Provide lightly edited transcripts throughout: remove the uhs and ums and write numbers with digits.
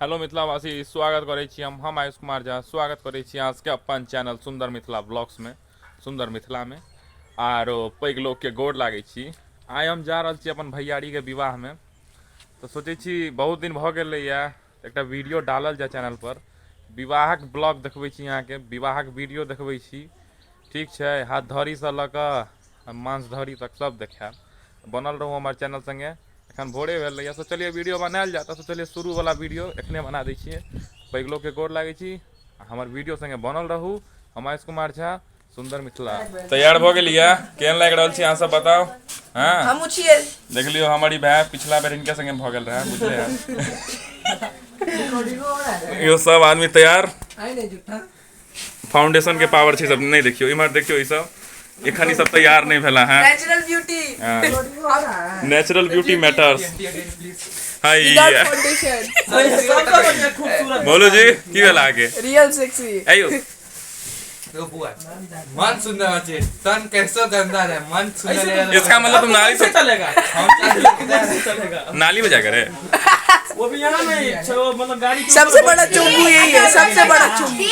Hello मिथिलावासी, स्वागत करै छी हम आयुष कुमार झा स्वागत करै छी आज के अपन चैनल सुंदर मिथिला ब्लॉग्स में, सुंदर मिथिला में। आरो पैघ लोग के गोड़ लागै छी। आइ हम जा रहल छी अपन भैयारी के विवाह में, तो सोचे छी बहुत दिन भ गेलै एकटा वीडियो डालल जाए चैनल पर। विवाहक ब्लॉग देखबै छी, यहाँ के विवाहक वीडियो देखबै छी। ठीक छै, हाथ धरी से ल क मांस धरी तक सब देखाएब। बनल रहू हमार चैनल संगे। एखन भोरे भेल रही, सोचलिए वीडियो बनायल जाए, सोचलिए शुरू वाला वीडियो एखने बना दै छियै। पैघ लोग के गोड़ लागै छी, हमर वीडियो संगे बनल रहू। हम आयुष कुमार झा, सुंदर मिथिला। तैयार भ गेलिए? केहन लागि रहल छी अहाँ सब बताओ? हां, हमहु छियै। देख लियो हमर ई भाई पिछला बेर इनके संगे भ गेल रहा, बुझले है। यो सब आदमी तैयार। फाउंडेशन के पावर छै सब, नहीं देखियो इमहर, देखियो ई सब एखन ई सब तैयार नहीं भेला है। Natural beauty, natural beauty matters. Hi without foundation, बोलो जी की भेला आगे? Real sexy. आइयो मन सुंदर আছে तन कैसा गंदा है मन सुंदर। इसका मतलब तुम नाली से चलेगा नाली में जाकर है। वो भी यहाँ नहीं, मतलब गाड़ी सबसे बड़ा चुम्बू यही है, सबसे बड़ा चुम्बू।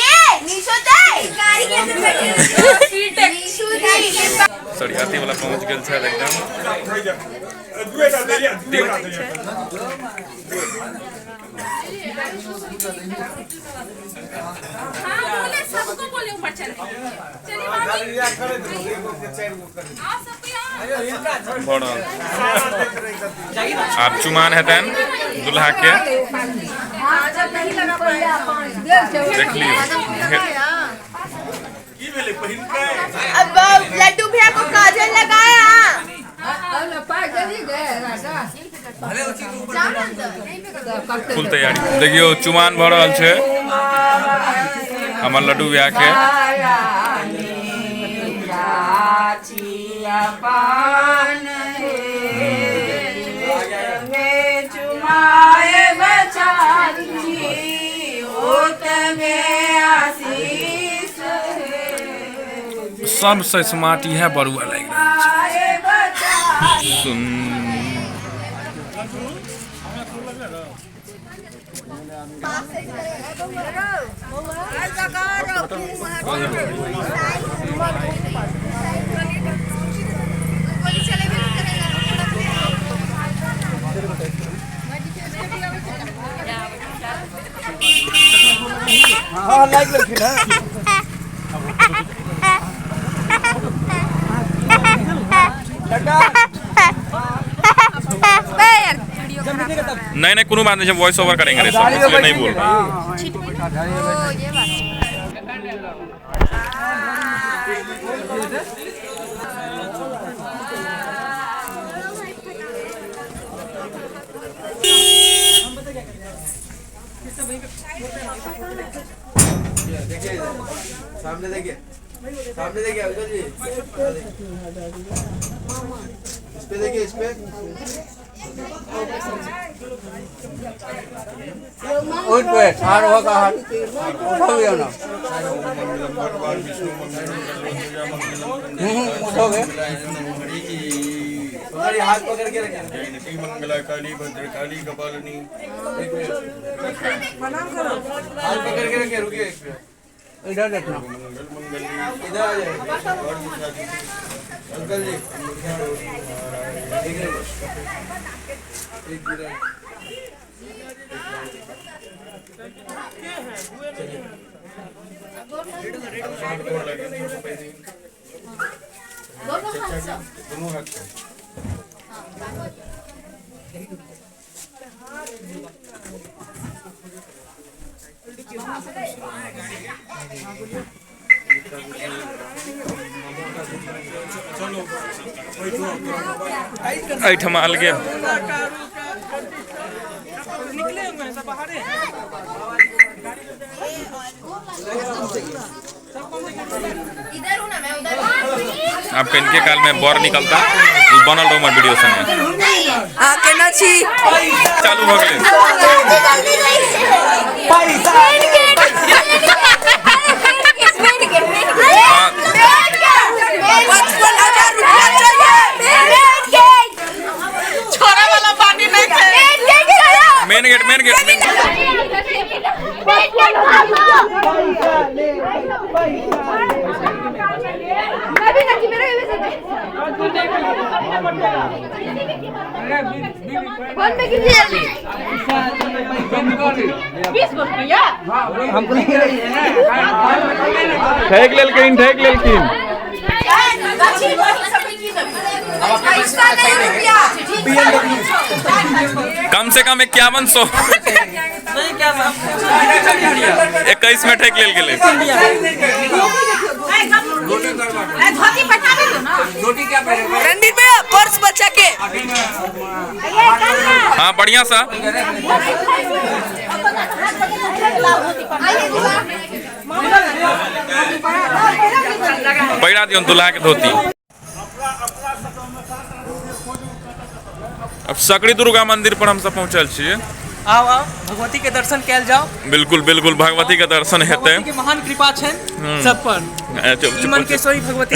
सॉरी आती वाला पहुंच गेल छै एकदम। सबको बोले ऊपर चले। चलिए बड़ा आप चुमान हेतन दुल्हा के देख लियो। अब लड्डू भैया को काजल लगाया। फुल तैयारी देखियो, चुमान भ रहल छै हमर लड्डू भैया के। सबसे स्मार्ट इहे बरुआ लागि रहल छै। सुन हाँ लाइक लगी ना। नहीं नहीं कोनो बात नहीं, वॉइस ओवर करेंगे रे सब, इसलिए नहीं बोल रहा। देखिए सामने देखिए, सामने देखिए अंकल जी, इस पे देखिए, इस पे उठ पे हार होगा, हार उठोगे ना, उठोगे हमारी हाथ पकड़ के रखें। मंगला काली भद्र काली कपालिनी। हाथ पकड़ के रखे, रुकिए इधर देखना, इधर आ जाए अंकल जी। दोनों हाथ से ऐठम आल गया। निकले हुए हैं सब बाहर हैं। आपका इनके काल में बोर निकलता बनल रहो हमार वीडियो संगे। आ केना छी? चालू हो गए। मेन गेट ठेक लेलकिन कम से कम 5100 21 में ठेक लेल गेले। रणबीर भैया पर्स बचा के हाँ बढ़िया सा पैरा दियो दुल्हा के धोती। अब सकड़ी दुर्गा मंदिर पर हम सब पहुंचल छियै। आओ आओ भगवती के दर्शन कैल जाओ। बिल्कुल बिल्कुल भगवती के दर्शन हेतै। भगवती के महान कृपा छै सब पर। मन के सोई भगवती।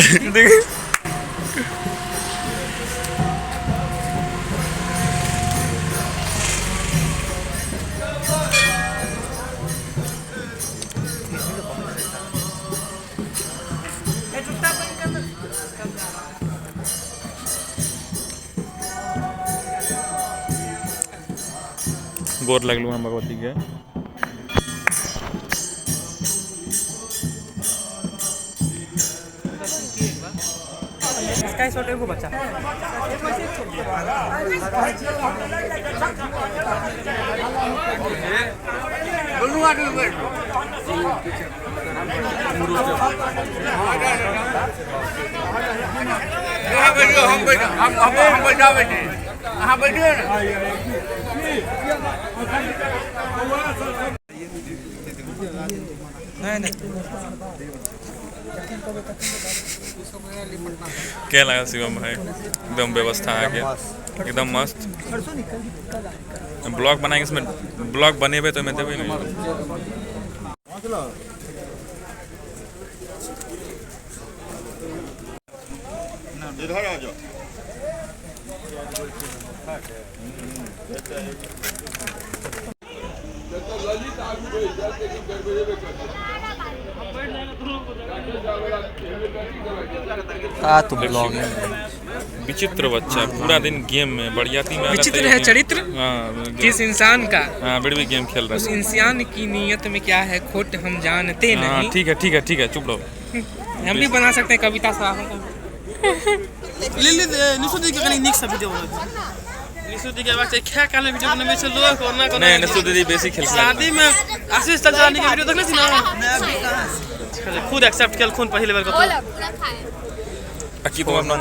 गोर लगलू हम भगवती के। स्काई शॉट एगो बच्चा हम बैठे ना। क्या लगा शिवम भाई? एकदम व्यवस्था आ गया, एकदम मस्त। ब्लॉग बनाएंगे, इसमें ब्लॉग बनेबे तो मैं देवे नहीं। इधर आ जाओ। विचित्र बच्चा पूरा दिन गेम में बढ़ियाती में। विचित्र है चरित्र जिस इंसान का। हाँ बड़ी गेम खेल रहा है। उस इंसान की नीयत में क्या है खोट हम जानते नहीं। ठीक है ठीक है ठीक है चुप रहो। हम भी बना सकते हैं कविता सा। निशु दी के कनी निक सब वीडियो बना। निशु दी के बात क्या काले वीडियो बनबे छै लोग कोना कोना। नहीं निशु दीदी बेसी खेल शादी में आशीष चचानी के वीडियो देखले छी ना। खुद एक्सेप्ट केल खून पहले बार को की तुम अपना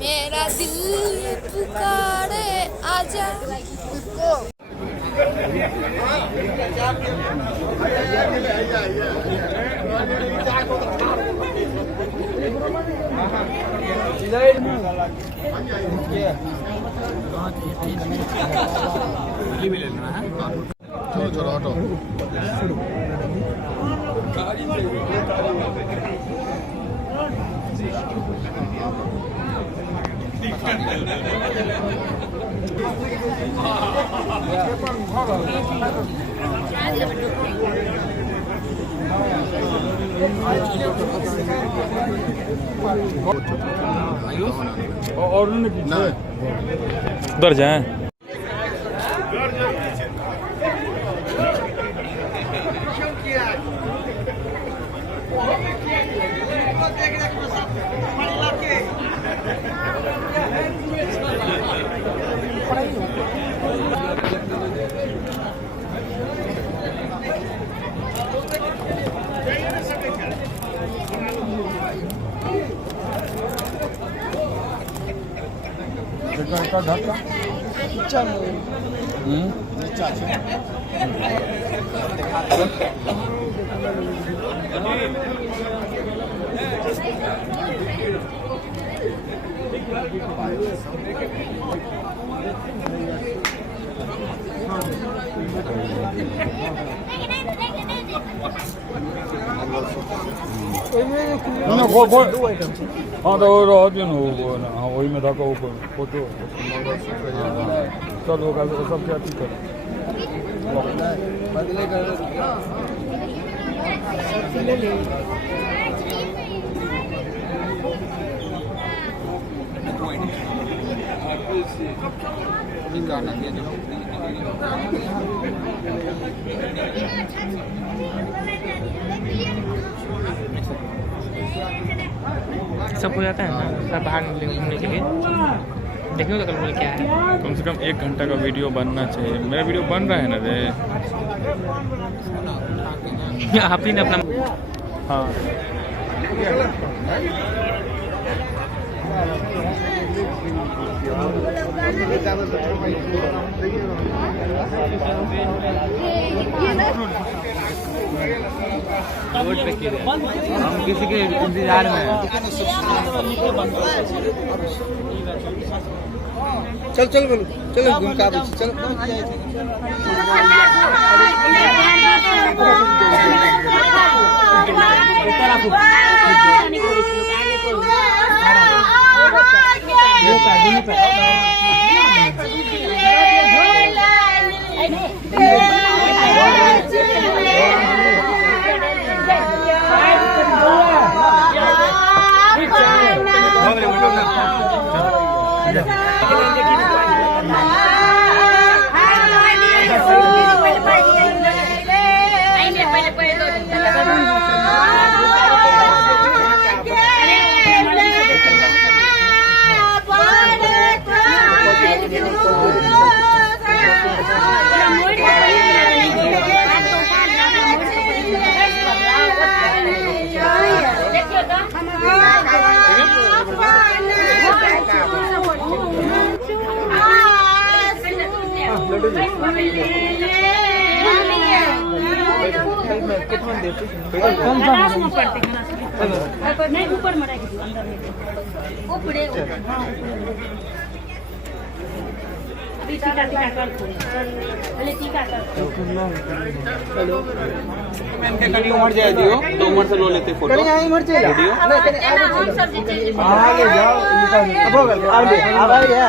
मेरा दिल पुकारे आजा। उधर जाए। हाँ तो रहते हाँ वही में था ऊपर फोटो चलो सबसे अच्छी कर बदले कर सब हो जाता है ना, सब बाहर निकलेंगे घूमने के लिए। देखिए तो कल क्या है। कम से कम 1 घंटा का वीडियो बनना चाहिए। मेरा वीडियो बन रहा है ना रे? आप ही ने अपना हाँ हम किसी के इंतजार में हैं। चल चल बोलो चलो घूम का चलो नहीं ऊपर में अंदर में ऊपरे टीका टीका कर पहले टीका कर इनके कड़ी उमड़ जाए दियो तो उमड़ से लो लेते फोटो कड़ी यहां उमड़ चला वीडियो हम सब चीज आगे जाओ अब हो गया अब ले अब आ गया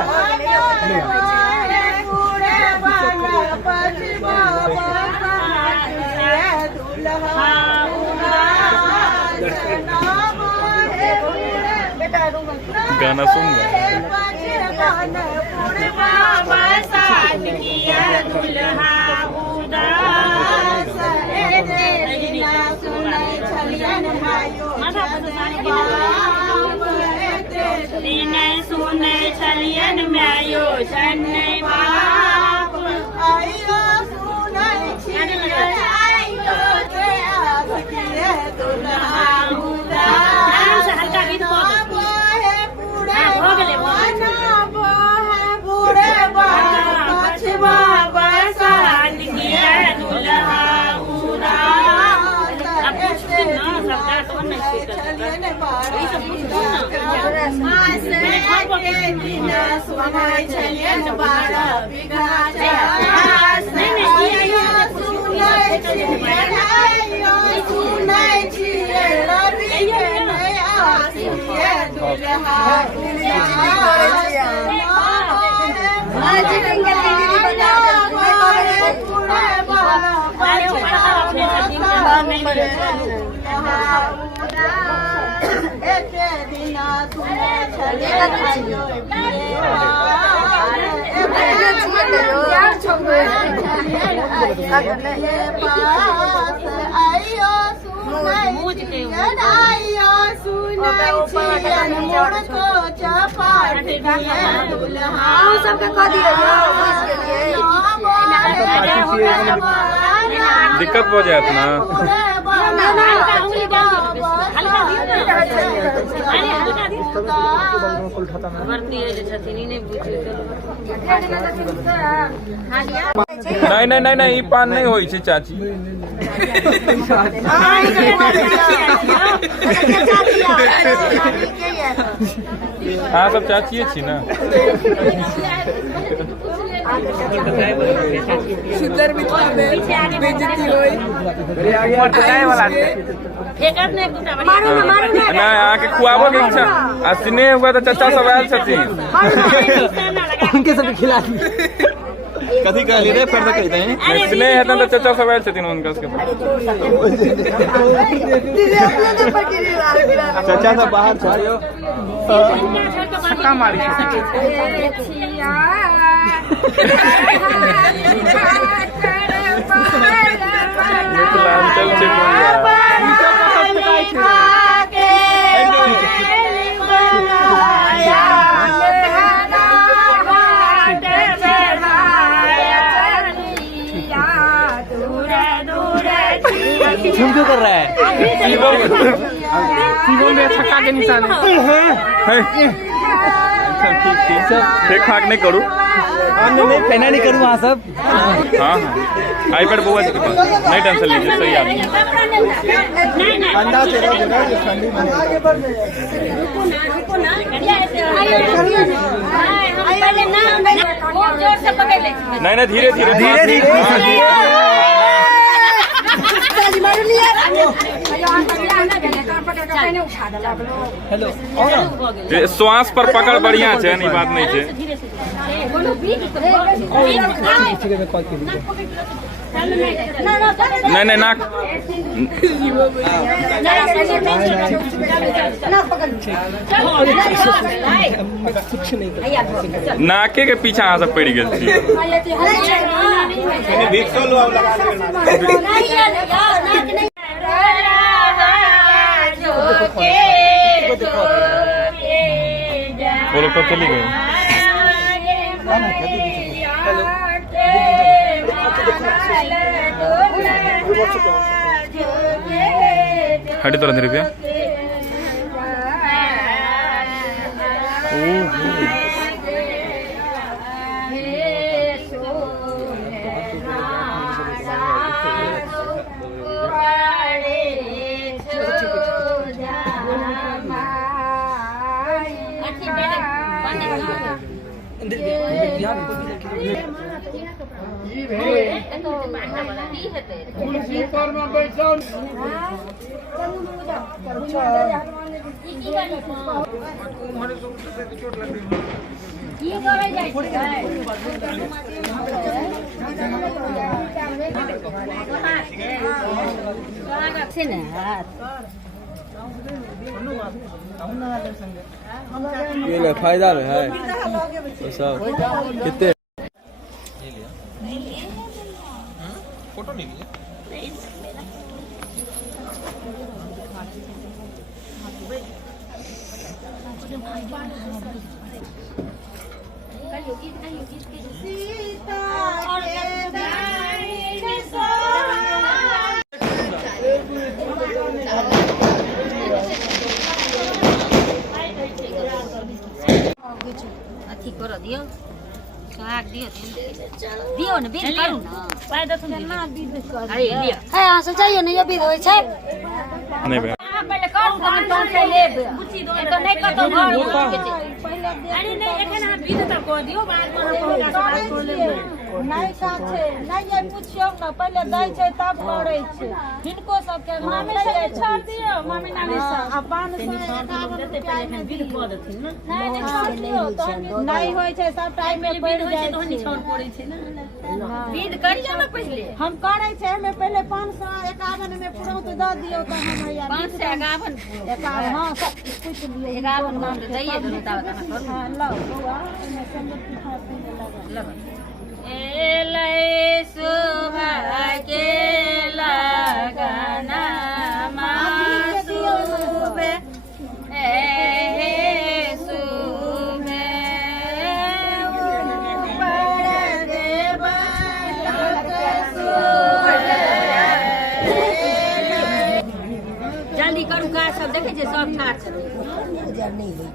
गाना सुन रहे सुने छलियन मायो छन्ने बाप आयो सुने छलियो के आखिए दुल्हा मुदा से हल्का गीत हो गले बूढ़े पछवा बरसात किया दुल्हा उड़ा अब कुछ दिन ना सबका तो नहीं छलियन बारा ये सब कुछ ना सुना छलियन बारा बिघा नहीं सुना छिए रबिए नया सिए दुल्हा दिक्कत हो जाए ना नहीं नहीं नहीं नहीं पान नहीं होई छे चाची हाँ सब चाचिए छी ना सुंदर मिथिला में बेइज्जती होई ना आके खुआबो के इच्छा आ स्नेह हुआ तो चाचा सब आयल छथिन उनके सब खिला कथी कहली रे फिर तो कहते हैं स्नेह हेतन तो चाचा सब आयल छथिन उनका उसके चाचा सब बाहर छोड़ियो सक्का मारी मिथिलांचल से झूम क्यों कर रहा है शिवम में छक्का के निशान है ठीक ठाक नहीं करूँ नहीं पहना नहीं करूँ वहाँ सब हाँ आईपैड बुआ जी के पास नहीं टेंशन लीजिए सही आदमी नहीं नहीं धीरे धीरे धीरे धीरे हेलो श्वास पर पकड़ बढ़िया है नहीं बात नहीं है नहीं नहीं नाक नाके के पीछे यहाँ सब पड़ गए वो लोग तो चली गए हटी तो रंधीर भैया ये फायदा में है तो सब कितने फोटो नहीं लिया अथी कर दियो सुहाग दियो दियो ने बीज करू ना पाए दो ना बीज कर अरे लियो है हां सोचाइयो ने ये बीज होय छै नहीं भैया पहले करू तो से लेब तो नहीं कतो घर पहले अरे नहीं एखन हां बीज त कर दियो बाद में हम कहला से कर लेब नहीं का छै नहीं ये पूछियो ना पहले दै छै तब करै छै हिनको सब के मामी से छोड़ दियो मामी नानी से अपन से देते पहले एखन बीज कर देथिन ना नहीं छोड़ दियो तो नहीं होय छै सब टाइम में पड़ जाय तो नहीं छोड़ पड़े छै ना बीज करियो ना पहले हम करै छै हमें पहले 551 में पुरौत द दियो तो हम भैया 551 हां सब पूछ लियो 51 नाम दैए दो तब कना हां लो बुआ में संगत पिठा पे लगा एलै शोभा के लगना मासुबे ए सुबे ऊपर देवा जल्दी करू का सब देखे छै सब ठार छै नहीं होई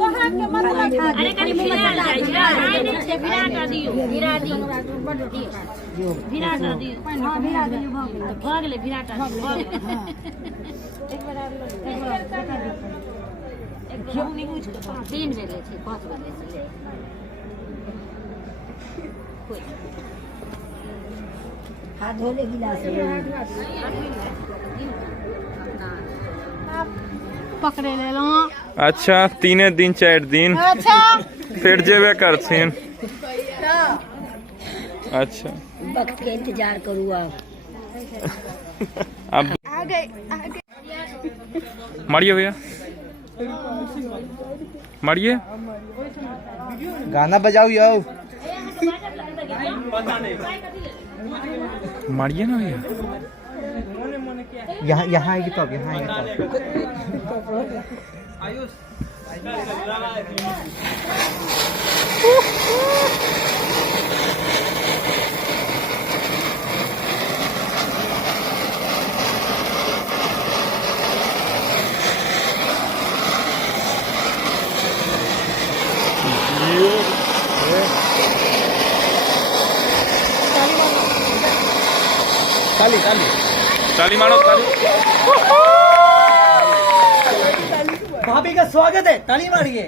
अरे कनी फिरा जाय छै आइ नै छै फिरा दियो फिरा दियो फिरा दियो हां फिरा दियो भ गेलै फिरा एक बार एक घिउ नहीं बुझ के 3 बेर ले छै 5 बेर ले छै कोई हाथ धोले गिलास पकड़े ले लो। अच्छा 3 दिन 4 दिन अच्छा फिर जेबे करथिन। अच्छा वक्त के इंतजार करू अब मारिए भैया मारिए गाना बजाओ यो। मारिए ना भैया। यहाँ यहाँ आएगी तब, यहाँ आएगी तब। ताली ताली ताली मारो ताली। भाभी का स्वागत है, ताली मारिए।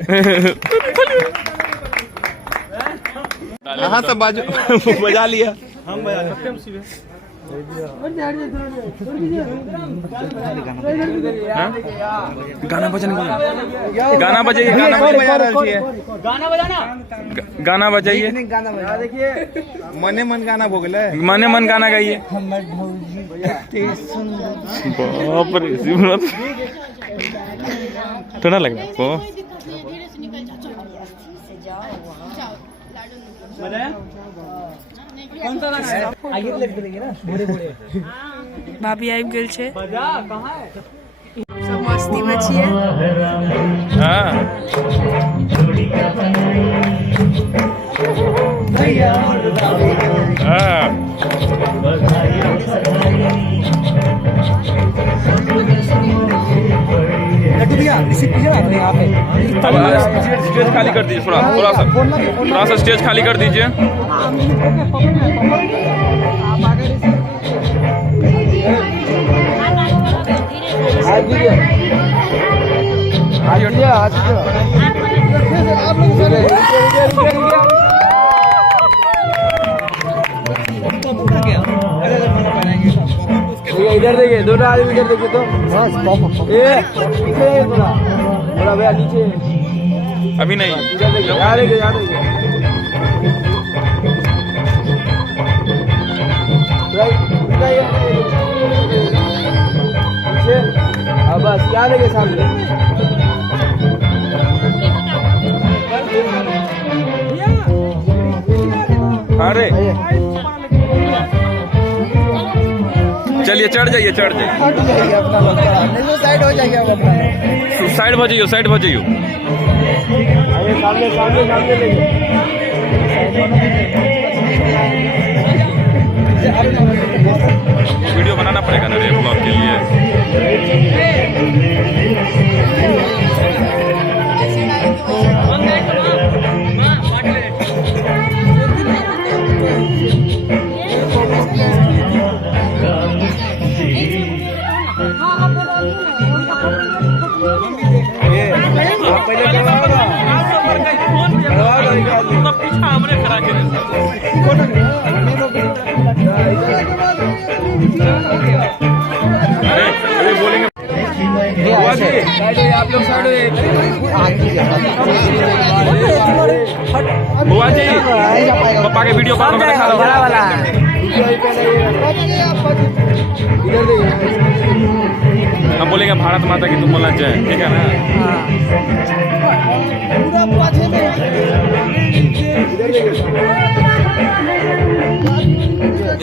हाँ सब बाजू बजा लिया। हम बजा गाना बजाने गाना बजाइए गाना बजाना गाना बजाइए। गाना बजा देखिए, मने मन गाना भोगले, मने मन गाना गाइए। बाप रे सिमरत ठंडा लग रहा है आपको? भाभी आबि गेल छै। सब मस्ती में छियै। हाँ हाँ अब स्टेज खाली कर दीजिए। थोड़ा सा स्टेज खाली कर दीजिए। इधर देखिए, दोनों आदमी इधर देखिए तो थोड़ा भैया नीचे। अभी नहीं इधर देखिए, यहाँ देखिए, यहाँ देखिए। नीचे, अब बस यहाँ देखिए सामने। अरे चलिए चढ़ जाइए हट जाइए अपना लगता है, नहीं तो साइड हो जाइए अपना। साइड भजियो साइड भजियो। आइए सामने सामने सामने लेके। वीडियो बनाना पड़ेगा ना रे ब्लॉग के लिए। पीछा हमने खड़ा के अरे बोलेंगे आप लोग साइड बुआ जी पापा के वीडियो कॉल में दिखा दो। इधर देखिए। हम बोलेंगे भारत माता की तुम बोलना चाहे, ठीक है ना?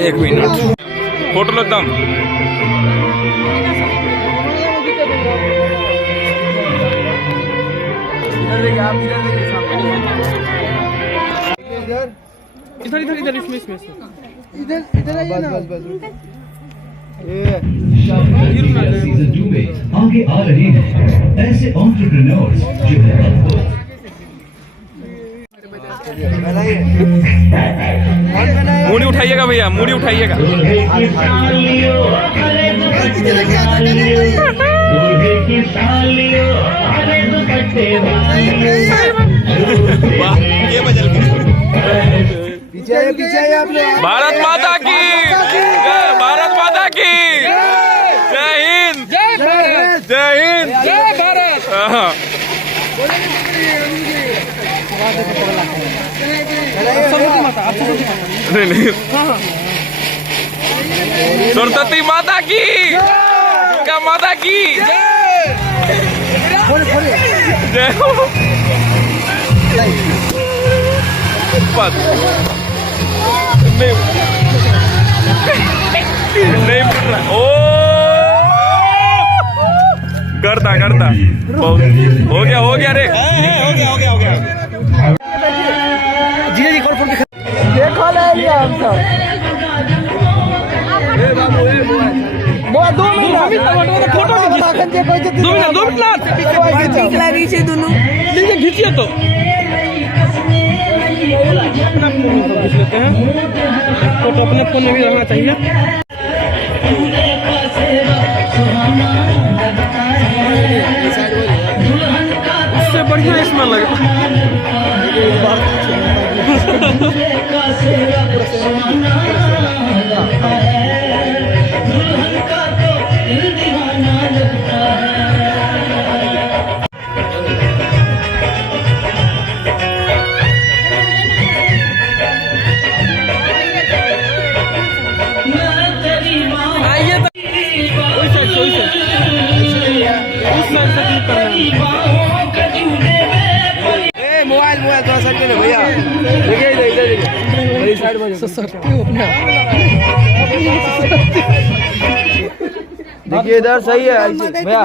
एक मिनट फोटो लो एकदम। इधर देखिए, आप इधर देखिए सामने। इधर इधर इधर इसमें इसमें इधर इधर आइए ना। बस बस बस। सीजन 2 में आगे आ रहे हैं ऐसे एंटरप्रेन्योर्स जो है मूड़ी उठाइएगा भैया, मूड़ी उठाइएगा। पीछे आप लोग। भारत माता की भारत माता की जय हिंद जय हिंद। हाँ नहीं नहीं सरस्वती माता की क्या माता की जय हो बस नहीं नहीं बोल रहा ओ करता बहुत हो गया रे जीजा जी कॉल फोन देखो ले लिया हम सब वो 2 मिनट फोटो दो मिनट नीचे दोनों नीचे खींचिए तो अपना फोन खींच लेते हैं फोटो अपने फोन में भी रहना चाहिए इससे बढ़िया इसमें लगा मोबाइल थोड़ा सा ना भैया देखिए इधर मेरी साइड में देखिए इधर सही है भैया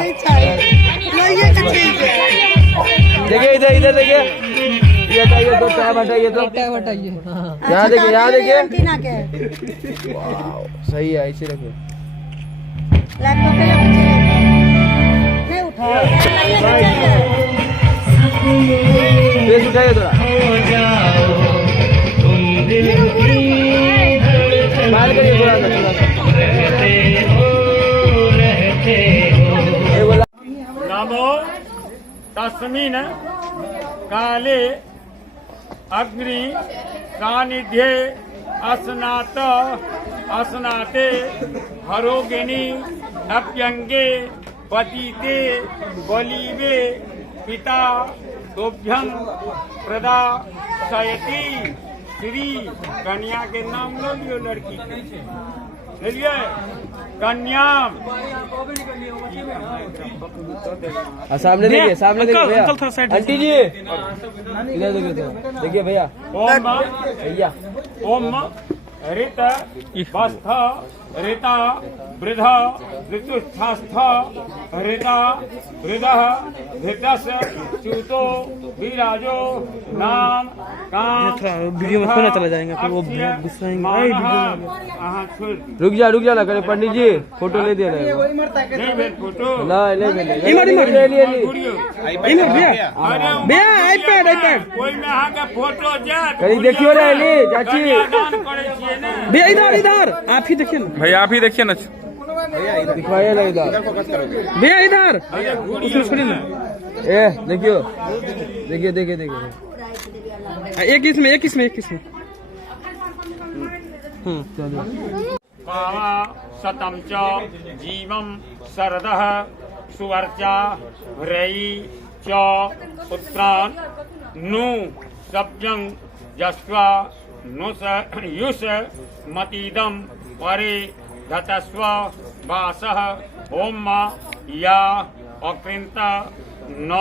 देखिए इधर देखिए ये हटाइए तो टैब हटाइए तो यहाँ देखिए सही है ऐसे रखो फेस उठाइए थोड़ा स्माइल करिए थोड़ा सा नमो तस्मिन् काले अग्नि सानिध्ये अस्नाते हरोगिणी अप्यंगे पतिते बलिवे पिता तोभ्यं प्रदाशयति श्री कन्या के नाम ले लियो लड़की के ले लिए कन्या सामने देखिए भैया आंटी जी इधर देखिए भैया ओम ऋत वस्थ ऋता वृध ऋतुस्थास्थ ऋता वृदः धृतस् च्युतो विराजो नाम काम वीडियो में थोड़ा चला जाएगा फिर वो गुस्सा रुक जा ना करे पंडित जी फोटो ले दे रहे फोटो आईपैड कोई में अहाँ के फोटो कहीं देखियो रे चाची भैया इधर आप ही देखिए ना भैया आप ही देखिए ना दिखवाइए ना इधर भैया इधर उसमें छोड़िए ना देखियो देखिए एक इसमें शतम च जीवम शरदः सुवर्चा रयी च पुत्रान् नु सब्जं जस्वा नुस युष मतीदं परे धतस्व वासः ओम या अकृंत न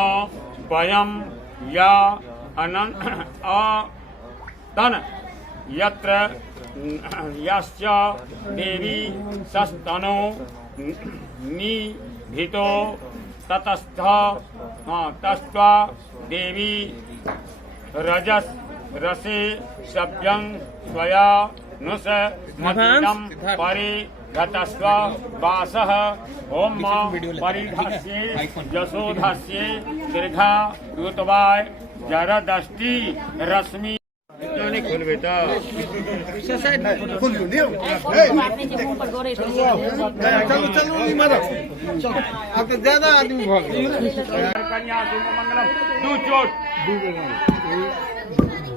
वयं या अतन यत्र यश्च देवी सस्तनो निभितो ततस्थ तस्त्वा देवी रजस रसे सभ्यं स्वया नुस मतीदं परे गतस्व वासः ओम परिधस्ये यशोधस्ये दीर्घा ऋतवाय जरदष्टि रश्मि खोल बेटा चलो ज्यादा आदमी कन्या शुभ मंगलम दू चोट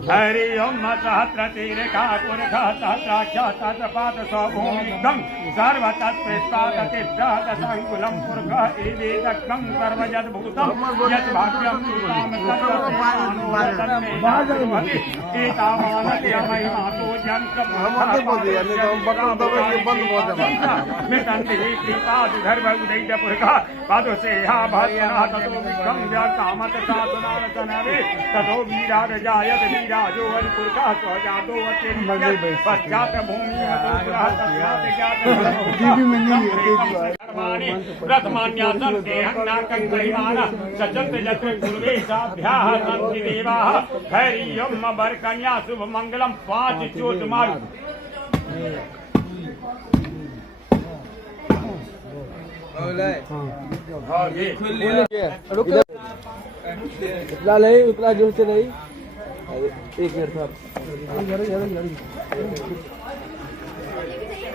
हरि ओम सहस्र तीर्था पुरखा सहस्राक्षात स्वभूमिकं सर्वतत्प्रसादतिष्ठत संकुलं पुरखः एवेदकं सर्वजद्भूतं यत् भाग्यं एतावानस्य महिमातो जन्तमृतन्तिः कृपादुधर्वउदैत्यपुरखः पादुसेहा भद्रनाथ ततो विक्रम व्याकामत साधुनानतनवे ततो वीराजायत वीराजो हरिपुरखः स्वजातो पश्चात भूमि प्रथमान्यासं देहन्नाकं गृहीमाना सचन्त यत्र पूर्वे साभ्याः सन्ति देवाः हरि ओम वरकन्या शुभ मंगलम 5 चोट मारू उतला नहीं उतला जोर से नहीं एक मिनट साहब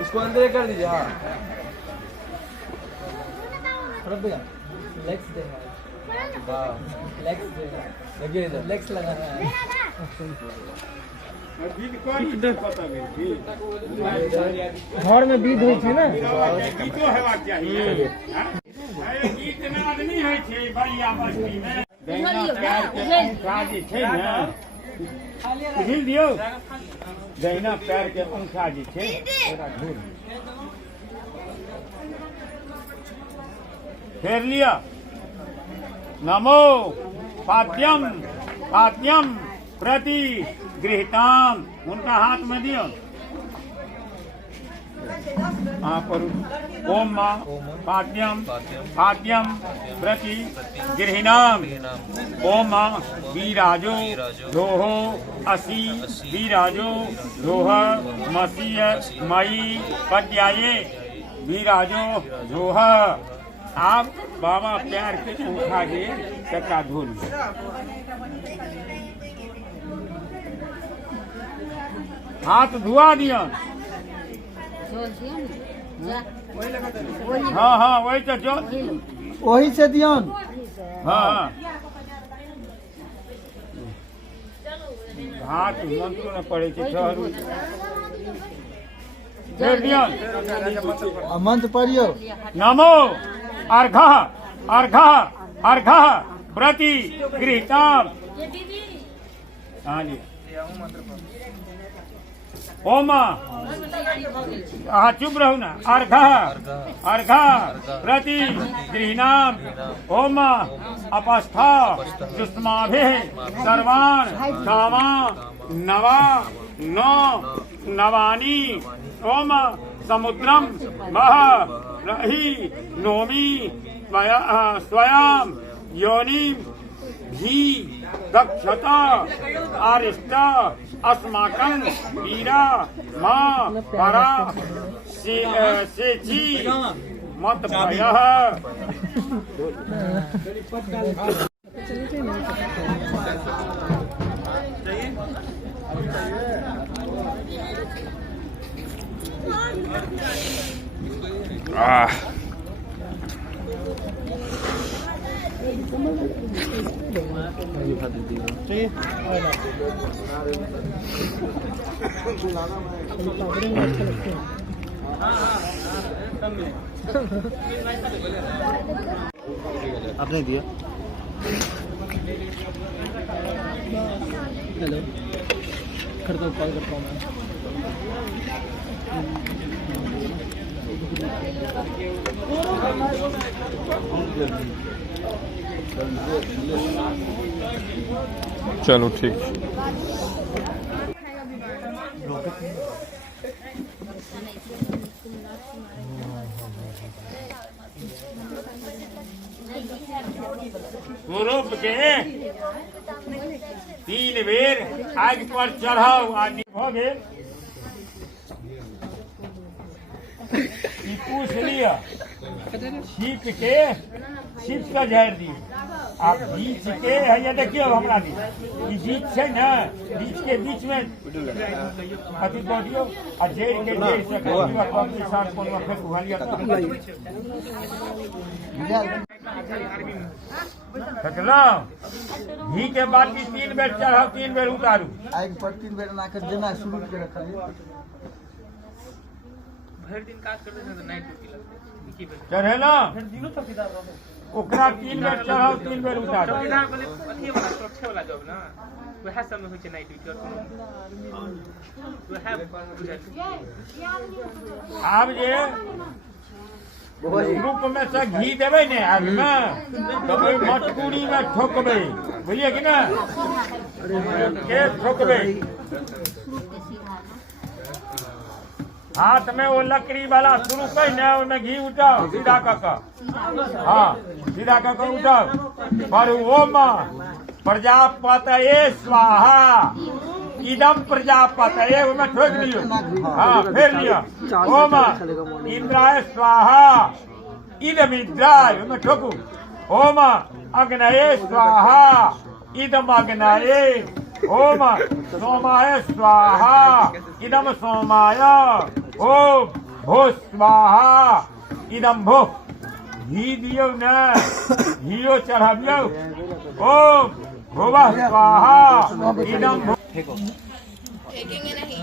इसको अंदर कर दीजिए हाँ लेग्स देना लेग्स देना लगे इधर लेग्स लगाना है घर में बीज होई छै ना गीतो हेबाक चाहिए गीत नाद नहीं होइ छै बढ़िया बस्ती में दहिना पैर के अंगूठा जे छै ने हिल दियौ दहिना पैर के अंगूठा जे छै ओकरा धोर फेर लिया नमो पाद्यम पाद्यम प्रति गृहीताम उनका हाथ में दियो पर ओम मां पाद्यम पाद्यम प्रति गृहीणाम ओम मां वीराजो रोहो असि वीराजो रोह मसीय मई पद्याये वीराजो रोह आप बाबा प्यार के उठा के चक्का धोल हाथ धुआ दिया हाँ हाँ वही तो जो वही से दियन हाँ हाँ हाथ मंत्र न पड़े ठहरू फेर दियन मंत्र पढ़ियो नमो अर्घ अर्घ अर्घ प्रति गृहीताम हाँ जी ओम चुप रहो ना अर्घ अर्घ प्रति गृहीणाम ओम अपस्था सुष्माभिः सर्वान् कामा नवा नो नवानि ओम समुद्रम मह रहि नोमि स्वयं योनि भी दक्षता आरिष्ट अस्माकं वीरा मां परा सेची मत भयः आपने दिया हेलो करता हूँ कॉल करता हूँ मैं चलो ठीक स्वरूप के 3 बेर आग पर चढ़ाओ आदि हो गेल पूछ लिया छिप के झाड़ दी आप बीच के है ये देखियो हमरा दी ई बीच है ना बीच के बीच में अति दियो आ जेड़ के जेड़ से कम किसान कोनो फेर उहालिया सकलो घी के बाटी 3 बेर चढ़ाओ 3 बेर उतारू आगि पर 3 बेर ना कर जेना शुरू के रखलिए भर दिन काज करते थे तो नाइट ड्यूटी लगती है चढ़ेलो फिर दिनो चौकीदार रहो ओकरा 3 बेर चढ़ाओ 3 बेर उतारू चौकीदार बोले अथी वाला सुरक्षा वाला जॉब ना वह सब में होय छै नाइट ड्यूटी और आब जे ग्रुप में से घी देवे ने आग में तो ओई मटकुरी में ठोकबे बुझलिए कि ना के ठोकबे हाथ में वो लकड़ी वाला शुरू कर ने ओमे घी उठाओ सीधा क हाँ सीधा क उठाओ पर ओम प्रजापतये स्वाहा इदम प्रजापतये ओमे ठोक लियो हाँ फेर लियो ओम इंद्राय स्वाहा इदम इंद्राय ओमे ठोकू ओम अग्नये स्वाहा इदम अग्नये ओम सोमाय स्वाहा इदम सोमाय ओम भो स्वाहा इदम भो घी दियो न घीओ चढ़ाबियो ओम भुवः स्वाहा इदम भो फेंकेंगे नहीं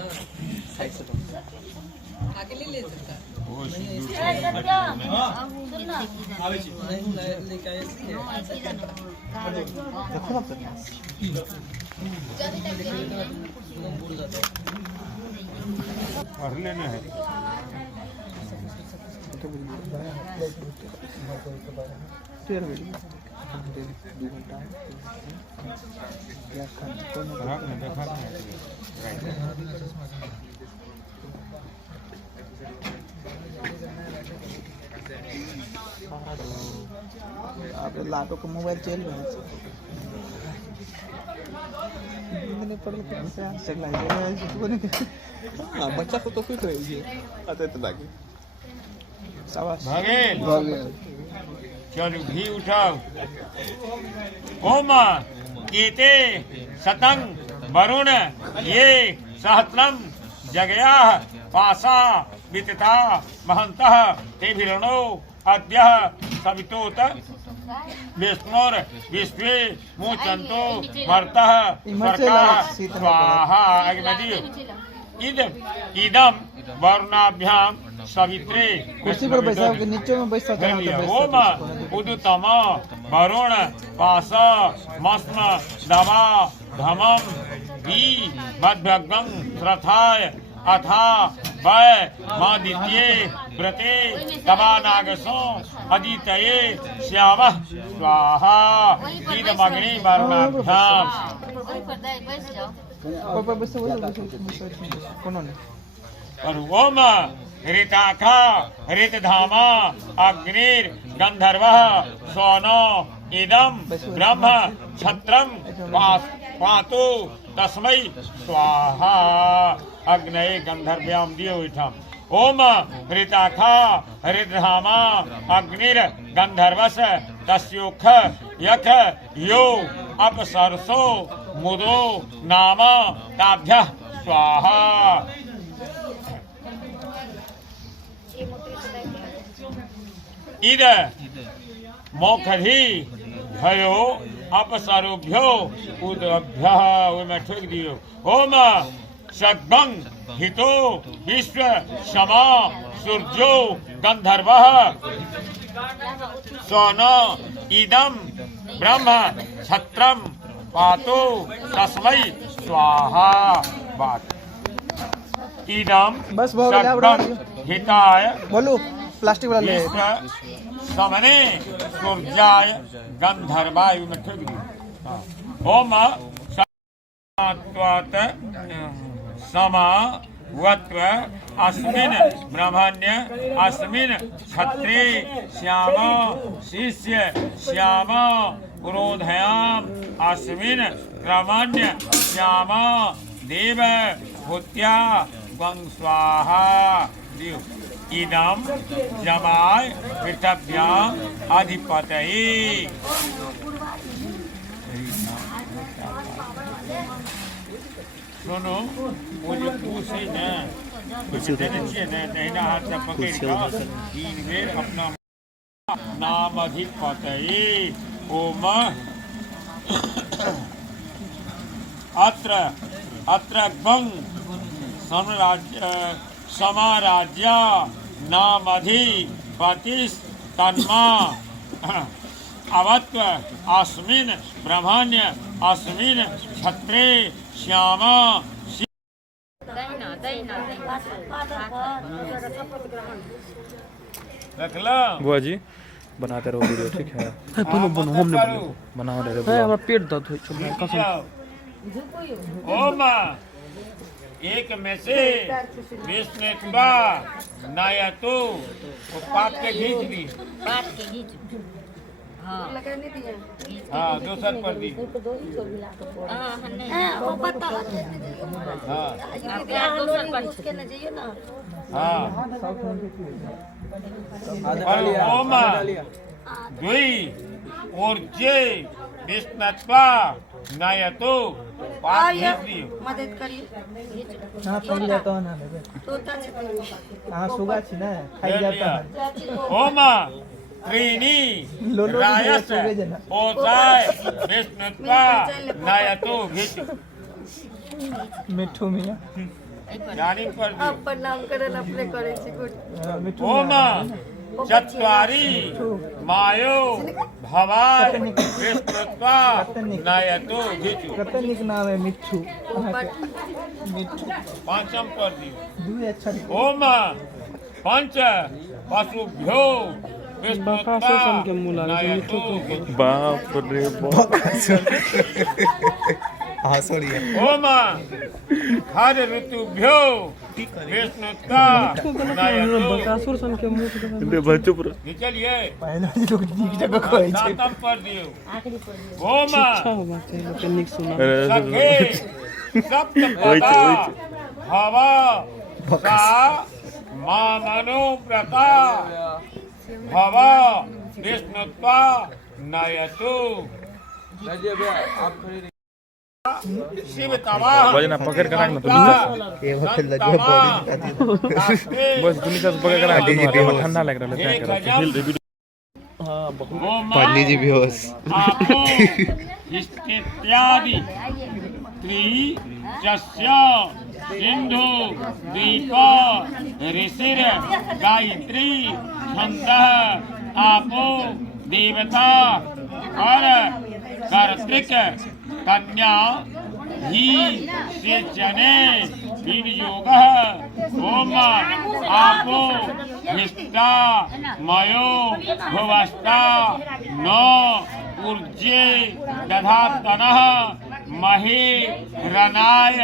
पढ़ लेना है आप लाटो का मोबाइल चल रहा है मैंने पढ़ लिया चल रहा है हां बच्चा को तो फिट रही है आते तो लगे शाबाश भगेल चलो घी उठाओ ओम एते सतंग वरुण ये सहस्रम जगया पासा वितता महंतः तेभिरणो अद्य सवितोत विष्णुर विश्वे मुचंतो मर्तः सर्कः स्वाहा अग्निदियो इदम वरुणाभ्याम सवित्रे कुर्सी पर बैठा के नीचे में बैठ सकता है ओम उदुतम वरुण पास मस्म दवा धमम वी मध्यगं श्रथाय अथा वै मादित्ये व्रते तवानागसो अदितये श्यामः स्वाहा इदमग्नि वरुणाभ्याम और ओम ऋताखा ऋतधामा अग्निर गंधर्वः सोनो इदम ब्रह्म छत्रम पातु तस्मै स्वाहा अग्नये गंधर्व्याम दियो इठम ओम ऋताखा ऋतधामा अग्निर गंधर्वस तस्योख यख यो अपसरसो मुदो नाम ताभ्यः स्वाहा इद मोखधि भयो अपसरुभ्यो उदभ्यः ओमे ठोक दियो ओम सद्भं हितो विश्व क्षमा सूर्यो गंधर्वः सोनो इदम ब्रह्म छत्रम पातो तस्मै स्वाहा बात इदम बस बहुत बढ़िया, सद्भं हिताय बोलो प्लास्टिक वाला ले समने सूर्याय गंधर्वाय में ठोक दियो ओम त्वात समा वत्व अस्मिन् ब्रह्मण्य अस्मिन् क्षत्रे श्याम शिष्य श्याम पुरोधयाम अस्मिन् ब्रह्मण्य श्याम देव भूत्या वं स्वाहा दियो इदम जमाय पृथ्व्याम अधिपतये सुनो वो जो पूछे ना कुछ देने चाहिए ना हाथ से पकड़ कर 3 बेर अपना नामधिपतये ओम अत्र गं समाराज्य नामधिपतिस्तन्मा अवत्व अस्मिन् ब्रह्मण्य अस्मिन् क्षत्रे श्यामा रखला बुआ जी बनाते रहो वीडियो, ठीक है? बनो बनो, हम नहीं बनो। बनाओ रहे हमारा पेट दर्द हो चुका कसम। ओम एक में से विष्णुत्वा नायतु वो पाप के खींच दी। हाँ दूसर पर दी। हाँ और ओम द्वि ऊर्जे विष्णुत्वा नायतु पाप खींच दी। मदद करिए हाँ फोन लेता हूँ ना हाँ सुगा छी ना खाई जाता है ओम त्रीणी रायस ओसाय विष्णुत्वा नायतु घिच मिठू मिया जानी पर दी। प्रणाम करन अपने करे छी गुड मिठू ओम चत्वारि मायो भवाय विष्णुत्वा नायतु घिच कते निक नाम है मिठू मिठू पांचम पर दी। दू अच्छा ओम पंच पशुभ्यो बकासुर के मुंह लागे मिठू घिच बाप रे बाप। हाँ सॉरी ओम हर ऋतुभ्यो विष्णुत्वा नायतु बकासुर सन के मुंह से इनके बच्चों पर चलिए पहले लोग ठीक जगह खोए छे सातम पर दियो। ओम अच्छा होगा चाहिए तो निक सुना। सखे सप्तपदा हवा सा मामनो प्रता भवा विष्णुत्वा नायतु शिव तवा वजना पकड़ कर रखना तो ये वक्त लगे बॉडी दिखाती बस तुम नीचे से पकड़ कर रखना, ठंडा लग रहा है क्या कर रहा है। पांडे जी बेहोश आपो इत्यादि त्रिजस्य सिंधु दीप ऋषिर गायत्री छंदः आपो देवता और कर्तृक कन्या ही सेचने विनियोगः ओम आपो हिष्टा मयो भुवस्ता नो ऊर्जे दधातनः महे रनाय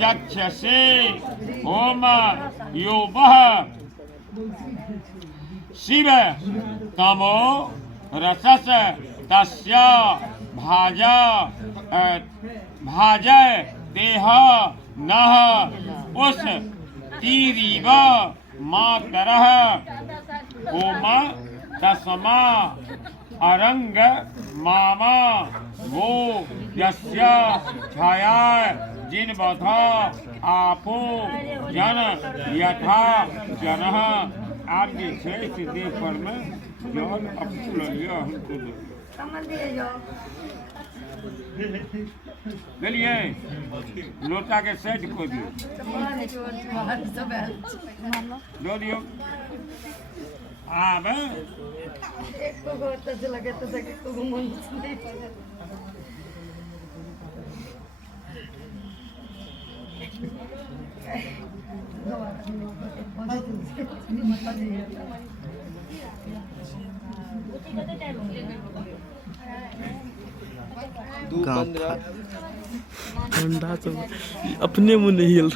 चक्षसे ओम योबः शिव तमो रसस तस्य भाजय देह नः उस तीरीव मातरः ओम तस्मा अरंग मामा वो यस्य छाया जिनवथा आपो जन यथा जनः आपके छह सिद्धि पर में जल अपूल हमको दो चलिए लोटा के सेट को दियो दो दियो अब ठंडा तो अपने मुंह नहीं हिल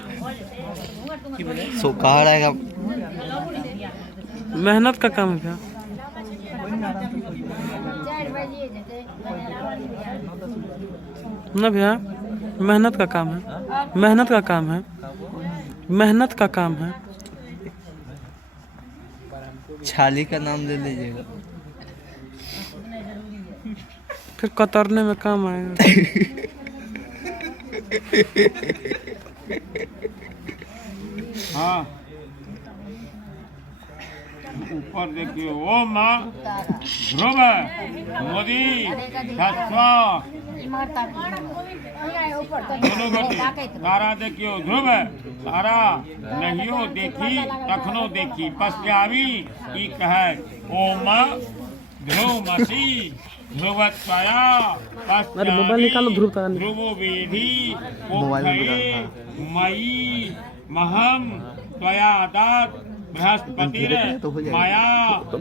सुखा रहेगा मेहनत का काम है क्या ना भैया मेहनत का काम है मेहनत का काम है मेहनत का काम है छाली का नाम ले लीजिएगा फिर कतरने में काम आएगा हाँ ऊपर देखिए ओम ध्रुव मोदी दोनों गति तारा देखियो ध्रुव तारा नहियो देखी तखनो देखी पश्चावी ई कहे ओम ध्रुवमसि ध्रुवत्वया पश्चामी ध्रुवो वेदी उभये मयि महम त्वया दत्त बृहस्पति माया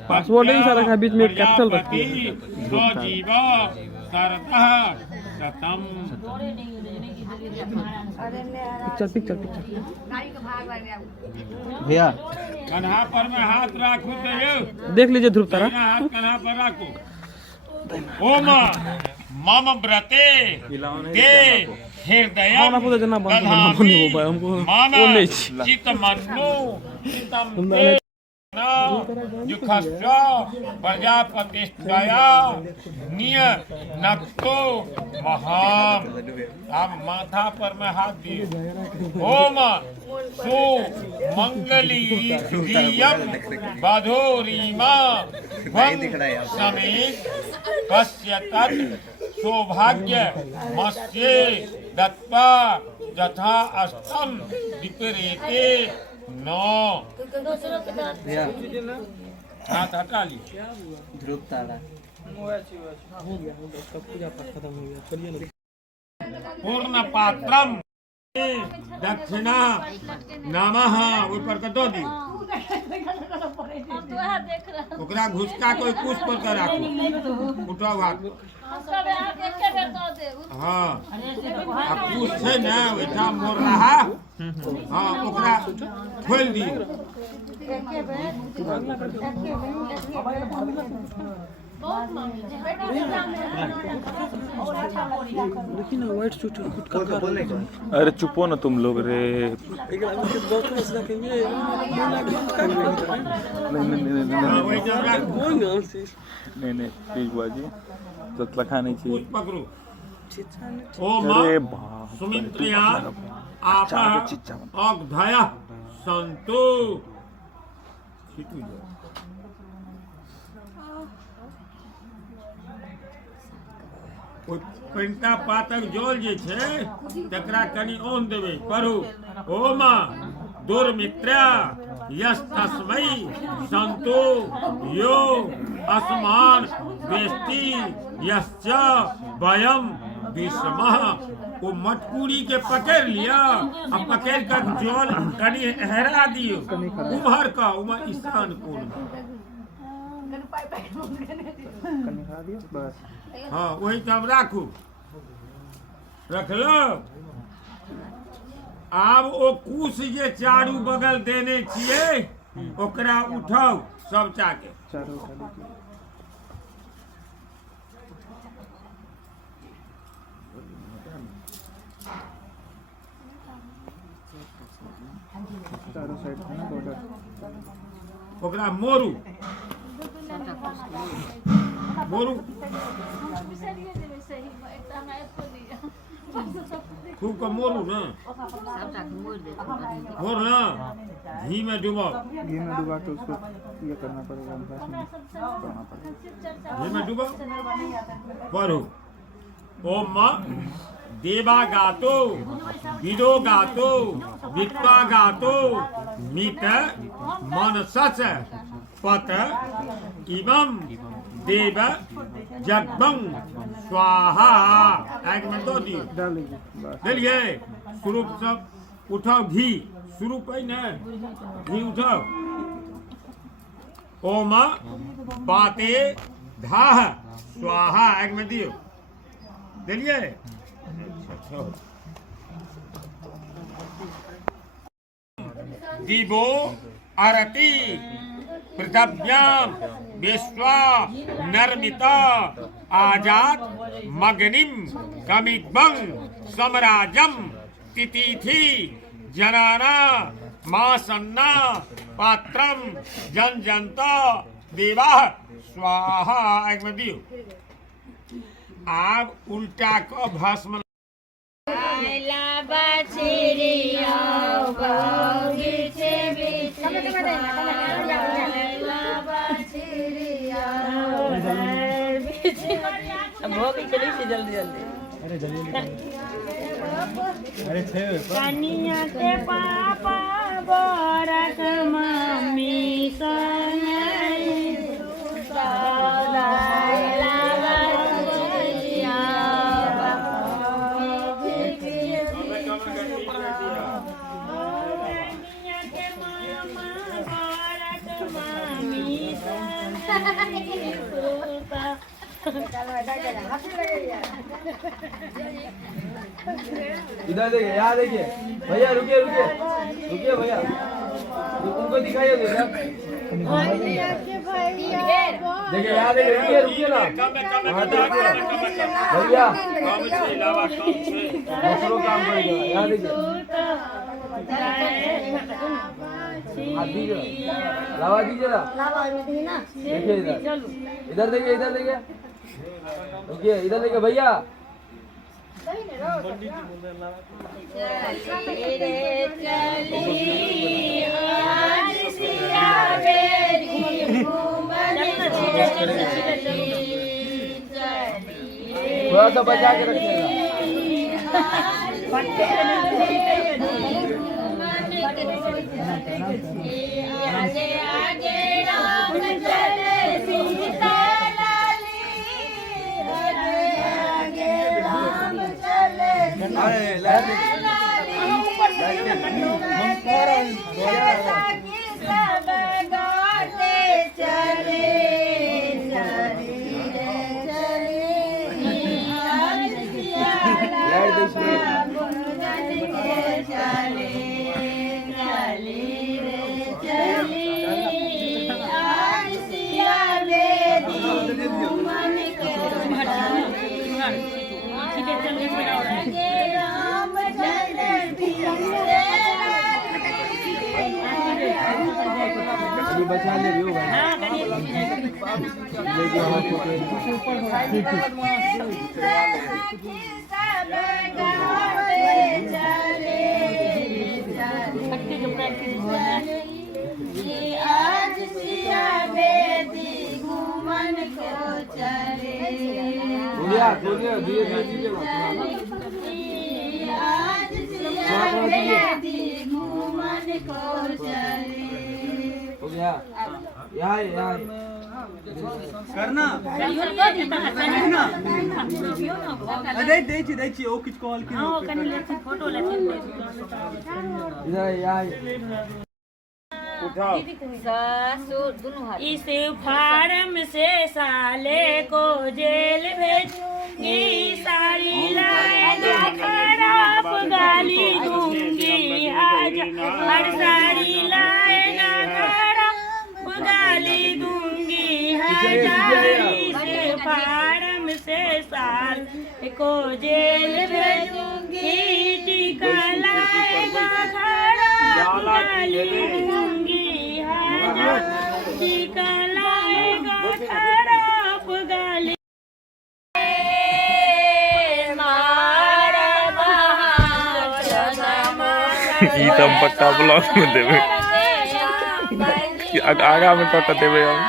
पासवर्ड ही सारा का बीच में कैपिटल रखती है स्वजीव सरतः शतम। पिक्चर भैया कन्हा पर में हाथ राखू तो देख लीजिए ध्रुव तारा हाथ कन्हा पर राखू। ओम मम व्रते ते हृदय चित्तमन्नु चित्तम जुखश्च प्रजापतिष्ठया नियनक्तो महाम। आप माथा पर में हाथ दिए। ओम सो मंगली दियम बधोरीमा समेत पश्यतत् सौभाग्य मस्ये दत्वा यथा अष्टम विपरीते नो। हाथ हटा ली। ध्रुव तारा पूर्ण पात्रम दक्षिणा नमः ऊपर कर दो दी। ओकरा घुसका कोई कुछ पर कर राखो। उठाओ हाथ। हाँ अब कुछ है ना वैसा मोर रहा। हाँ ओकरा खोल दी। अरे चुपो ना तुम लोग रे। नहीं प्लीज बाजी तो खाने चाहिए। पकड़ो। ओम सुमित्रिया आपा अग्धया संतो। पेंटा पातक जल जे छे तकरा कनी ओन देबे पढ़ू। ओम दुर्मित्रा यस्तस्मै संतो यो अस्मान वेष्टि यश्च वयम विस्मः। वो मटकुरी के पकड़ लिया अब पकड़ कर जल कनी हरा दियो उमहर का उमर ईशान कोण। हाँ वही तब राखू रख लो। आब ओ कुश जे चारू बगल देने छिए ओकरा उठाओ सब चाके। ओकरा मोरू मोरू खूब का मोरू ना मोर ना घी में डुबो। घी में डुबा के उसको ये करना पड़ेगा घी में डुबो पढ़ो। ओम देवा गातो विदो गातो वित्वा गातो मित मनसच पत इमं देव जग्मं स्वाहा। एक में दो दिए चलिए स्वरूप सब उठाओ। घी स्वरूप है ना घी उठाओ। ओम पाते धाह स्वाहा। एक में दियो चलिए। दिवो आरती पृथ्व्याम विश्वा नर्मिता आजात मग्निम कमिग्मं समराजम तिथिथि जनाना मासन्ना पात्रम जनजंता देवा स्वाहा। एक में दियो। आप उल्टा को भस्म भोगी चली से जल्दी जल्दी कनिया के पापा बरक मम्मी सनई इधर देखिए, यहाँ देखिए भैया, रुकिए रुकिए रुकिए भैया, उनको दिखाइए भैया। देखिए यहाँ देखिए, रुकिए रुकिए ना, वहाँ देखिए भैया, दूसरों काम करेगा। यहाँ देखिए, हाथ दीजिए, लावा दीजिए ना, देखिए इधर देखिए, इधर देखिए, रुकिए इधर देखिए भैया। थोड़ा सा बचा के रखिएगा। बचा ले भी भाई। यहाँ करना देखिए वो किस कॉल की फोटो लेते इस फार्म से साले को जेल भेजूंगी, सारी लाएगा खराब गाली दूंगी, आज हर सारी लाएगा खराब गाली दूंगी, हजारी से फार्म से साल को जेल भेजूंगी, टीका लाएगा खराब गाली दूंगी, टीका लाएगा खराब गाली। ई तब पक्का ब्लॉग में देवे, आगा में कट देवे हम।